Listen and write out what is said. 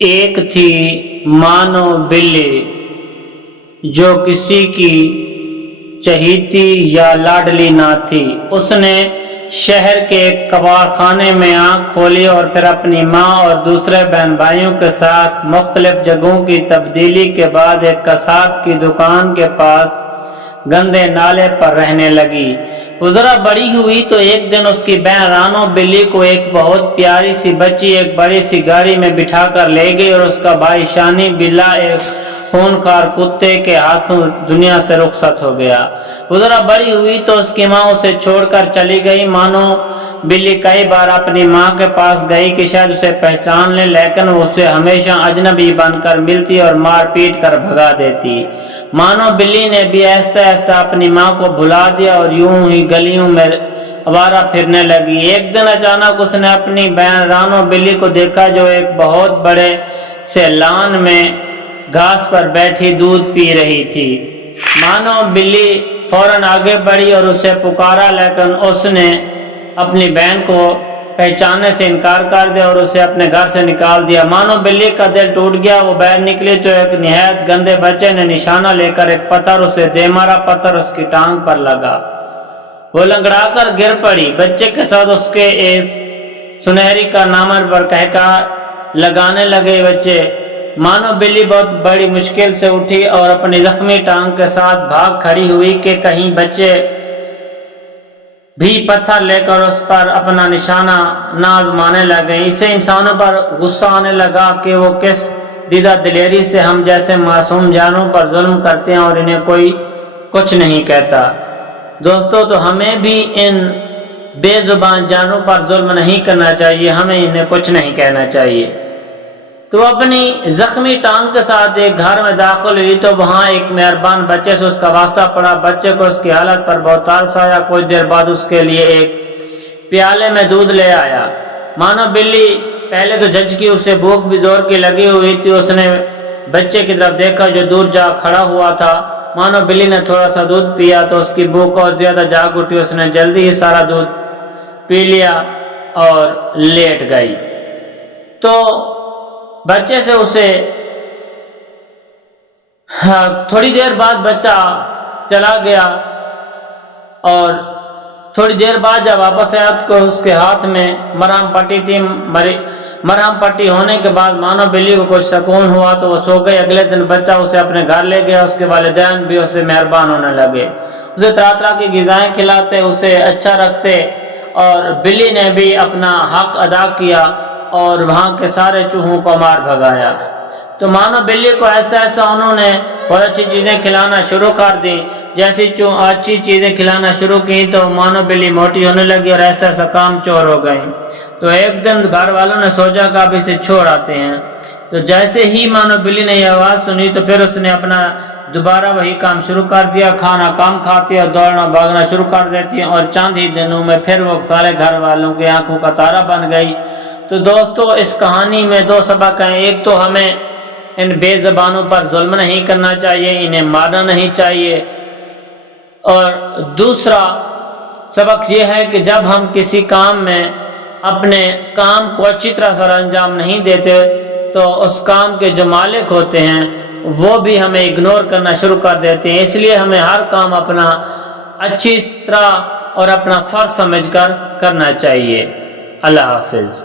ایک تھی مانو بلی جو کسی کی چہیتی یا لاڈلی نہ تھی۔ اس نے شہر کے ایک کباڑ خانے میں آنکھ کھولی اور پھر اپنی ماں اور دوسرے بہن بھائیوں کے ساتھ مختلف جگہوں کی تبدیلی کے بعد ایک قصاب کی دکان کے پاس گندے نالے پر رہنے لگی۔ وہ ذرا بڑی ہوئی تو ایک دن اس کی بہن رانو بلی کو ایک بہت پیاری سی بچی ایک بڑی سی گاڑی میں بٹھا کر لے گئی اور اس کا بھائی شانی بلا ایک خونخوار کتے کے ہاتھوں دنیا سے رخصت ہو گیا۔ وہ ذرا بڑی ہوئی تو اس کی ماں اسے چھوڑ کر چلی گئی۔ مانو بلی کئی بار اپنی ماں کے پاس گئی کہ شاید اسے پہچان لے، لیکن وہ اسے ہمیشہ اجنبی بن کر ملتی اور مار پیٹ کر بھگا دیتی۔ مانو بلی نے بھی آہستہ آہستہ اپنی ماں کو بھلا دیا اور یوں ہی گلیوں میں آوارہ پھرنے لگی۔ ایک دن اچانک اس نے اپنی بہن رانو بلی کو دیکھا جو ایک بہت بڑے سے لان میں گھاس پر بیٹھی دودھ پی رہی تھی۔ مانو بلی فوراً آگے بڑھی اور اسے پکارا، لیکن اس نے اپنی بہن کو پہچاننے سے انکار کر دیا اور اسے اپنے گھر سے نکال دیا۔ مانو بلی کا دل ٹوٹ گیا۔ وہ باہر نکلی تو ایک نہایت گندے بچے نے نشانہ لے کر ایک پتھر اسے دے مارا۔ پتھر اس کی ٹانگ پر لگا، وہ لنگڑا کر گر پڑی۔ بچے کے ساتھ اس کے سنہری کارنامے پر کہکہا لگانے لگے بچے۔ مانو بلی بہت بڑی مشکل سے اٹھی اور اپنی زخمی ٹانگ کے ساتھ بھاگ کھڑی ہوئی کہ کہیں بچے بھی پتھر لے کر اس پر اپنا نشانہ نہ آزمانے لگے۔ اسے انسانوں پر غصہ آنے لگا کہ وہ کس دیدہ دلیری سے ہم جیسے معصوم جانوروں پر ظلم کرتے ہیں اور انہیں کوئی کچھ نہیں کہتا۔ دوستو، تو ہمیں بھی ان بے زبان جانوروں پر ظلم نہیں کرنا چاہیے، ہمیں انہیں کچھ نہیں کہنا چاہیے۔ تو اپنی زخمی ٹانگ کے ساتھ ایک گھر میں داخل ہوئی تو وہاں ایک مہربان بچے سے اس کا واسطہ پڑا۔ بچے کو اس کی حالت پر بہت ترس آیا۔ کچھ دیر بعد اس کے لیے ایک پیالے میں دودھ لے آیا۔ مانو بلی پہلے تو جھجکی، اسے بھوک بھی زور کی لگی ہوئی تھی۔ اس نے بچے کی طرف دیکھا جو دور جا کھڑا ہوا تھا۔ مانو بلی نے تھوڑا سا دودھ پیا تو اس کی بھوک اور زیادہ جاگ اٹھی۔ اس نے جلدی ہی سارا دودھ پی لیا اور لیٹ گئی۔ تو بچے سے اسے تھوڑی دیر بعد بچہ چلا گیا اور تھوڑی دیر بعد جب واپس آیا تو اس کے ہاتھ میں مرہم پٹی تھی۔ مرہم پٹی ہونے کے بعد مانو بلی کو کچھ سکون ہوا تو وہ سو گئی۔ اگلے دن بچہ اسے اپنے گھر لے گیا۔ اس کے والدین بھی اسے مہربان ہونے لگے، اسے طرح طرح کی غذائیں کھلاتے، اسے اچھا رکھتے، اور بلی نے بھی اپنا حق ادا کیا اور وہاں کے سارے چوہوں کو مار بھگایا۔ تو مانو بلی کو آہستہ آہستہ انہوں نے بہت اچھی چیزیں کھلانا شروع کر دی۔ جیسی اچھی چیزیں کھلانا شروع کی تو مانو بلی موٹی ہونے لگی اور ایسا ایسا کام چور ہو گئی۔ تو ایک دن گھر والوں نے سوچا کہ اب اسے چھوڑ آتے ہیں۔ تو جیسے ہی مانو بلی نے یہ آواز سنی تو پھر اس نے اپنا دوبارہ وہی کام شروع کر دیا۔ کھانا کم کھاتی اور دوڑنا بھاگنا شروع کر دیتی اور چند ہی دنوں میں پھر وہ سارے گھر والوں کی آنکھوں کا تارا بن گئی۔ تو دوستو، اس کہانی میں دو سبق ہیں۔ ایک تو ہمیں ان بے زبانوں پر ظلم نہیں کرنا چاہیے، انہیں مارنا نہیں چاہیے، اور دوسرا سبق یہ ہے کہ جب ہم کسی کام میں اپنے کام کو اچھی طرح سر انجام نہیں دیتے تو اس کام کے جو مالک ہوتے ہیں وہ بھی ہمیں اگنور کرنا شروع کر دیتے ہیں۔ اس لیے ہمیں ہر کام اپنا اچھی طرح اور اپنا فرض سمجھ کر کرنا چاہیے۔ اللہ حافظ۔